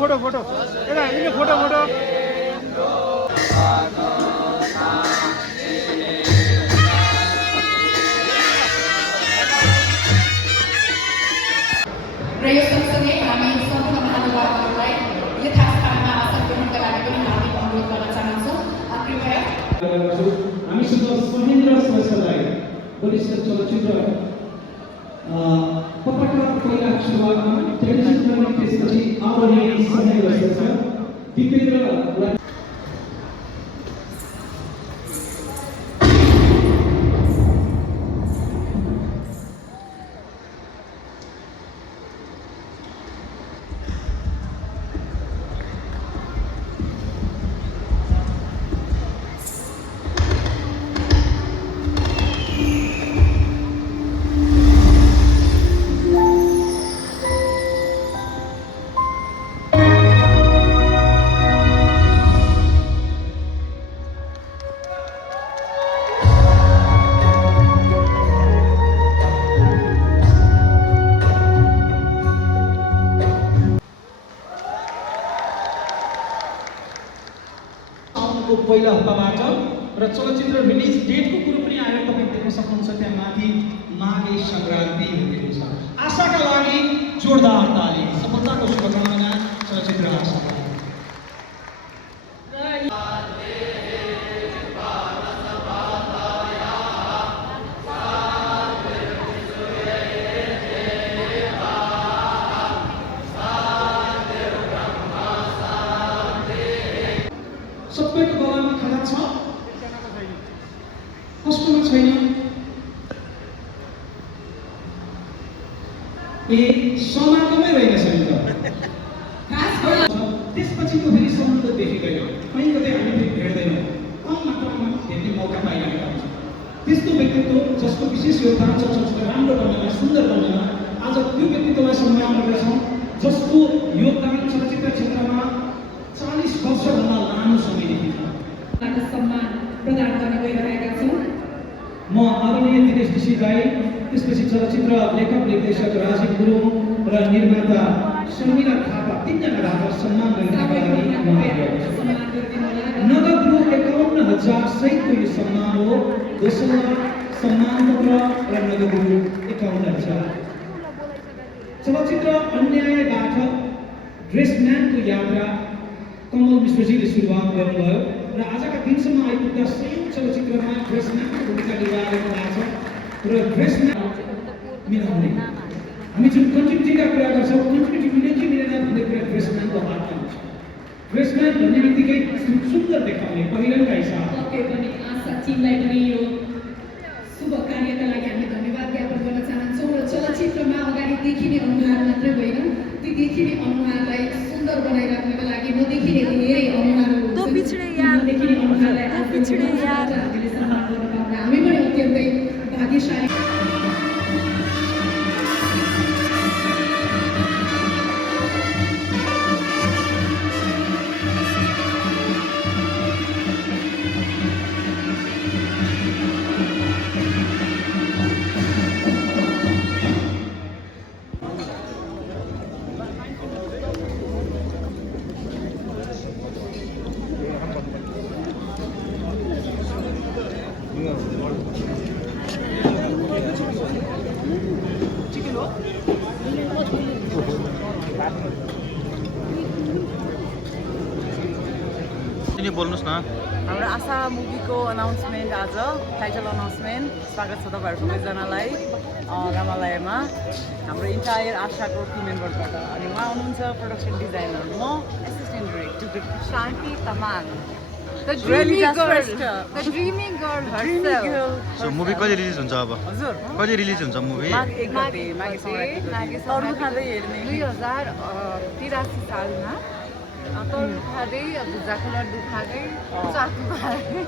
Photo photo यता हामीले photo photo र यो सँगसँगै हामी सम्पूर्ण महानुभावहरूलाई यथास्थानमा आसन ग्रहणका लागि पनि हार्दिक अनुरोध गर्न चाहन्छौँ। कृपया हामीसँग महेन्द्र श्रेष्ठलाई वरिष्ठ चलचित्र पत्रकार पहिला सुरुवातमा टेलिभिजन गर्ने त्यसपछि आदरणीय महेन्द्र श्रेष्ठ दिपेन्द्रलाई पहिलो हप्ताबाट र चलचित्र रिलिज डेटको कुरो पनि आएर तपाईँ देख्न सक्नुहुन्छ त्यहाँ माथि माघे सङ्क्रान्ति लेखेको छ। आशाका लागि जोरदार ताली, सफलताको शुभकामना चलचित्र आशाका लागि। सबैको गलामा खाना छ, कसकोमा छैन? ए समाजमै रहेछ नि त। त्यसपछिको फेरि सम्बन्ध देखिँदैन, कहीँ कतै हामी फेरि भेट्दैनौँ, कम मात्रामा भेट्ने मौका पाइरहेका हुन्छ। त्यस्तो व्यक्तित्व जसको विशेष योगदान छ चलचित्र राम्रो बन्नमा, सुन्दर बन्नमा, आज त्यो व्यक्तित्वलाई सम्मान गर्दछौँ जसको योगदान चलचित्र क्षेत्रमा 40 वर्षभन्दा लामो समयदेखि छ। सम्मान प्रदान गर्न गइरहेका छौँ। म आदरणीय दिनेश ऋषि राई, त्यसपछि चलचित्र लेखक निर्देशक राजीव गुरुङ र निर्माता शर्मिला थापा तीनजनालाई सम्मान गरिदिनका लागि नगद रु 51,000 सहितको यो सम्मान हो। दोस्रो सम्मान पत्र र नगद रु 51,000। चलचित्र अन्यायबाट ड्रेसम्यानको यात्रा कमल मिश्रजीले सुरुवात गर्नुभयो र आजका दिनसम्म आइपुग्दा सयौं चलचित्रमा ड्रेसम्यानको भूमिका निर्वाह गर्नुभएको छ र ड्रेसम्यान मिलाउने हामी जुन कन्टिन्युटीका कुरा गर्छौँ, कन्टिन्युटी मिल्ने कि मिलेन भन्ने कुरा ड्रेसम्यानको हातमा हुन्छ। ड्रेसम्यान भन्ने बित्तिकै सुन्दर देखाउने पहिरनका हिसाब पक्कै पनि आशा टिमलाई पनि यो शुभ कार्यका लागि हामी धन्यवाद ज्ञापन गर्न चाहन्छौँ र चलचित्रमा अगाडि देखिने अनुहार मात्रै होइन, ती देखिने अनुहारलाई सुन्दर बनाइराख्नका लागि नदेखिने धेरै अनुहारहरू देखिने अनुहारलाई हामीले सम्मान गर्न पाउँदा हामी पनि अत्यन्तै भाग्यशाली। बोल्नुस् न। हाम्रो आशा मुभीको अनाउन्समेन्ट आज टाइटल अनाउन्समेन्ट। स्वागत छ तपाईँहरू सबैजनालाई रामालयमा हाम्रो इन्टायर आशाको टिम मेम्बरबाट। अनि उहाँ हुनुहुन्छ प्रोडक्सन डिजाइनर, म assistant director Shanti Tamang. The dreamy girl herself. So movie कहिले रिलिज हुन्छ अब? हजुर कहिले रिलिज हुन्छ मुभी? माघे तरुल खाँदै हेर्ने 2083 सालमा तरुल खाँदै भुजाको लड्डु खाँदै चाकु खाँदै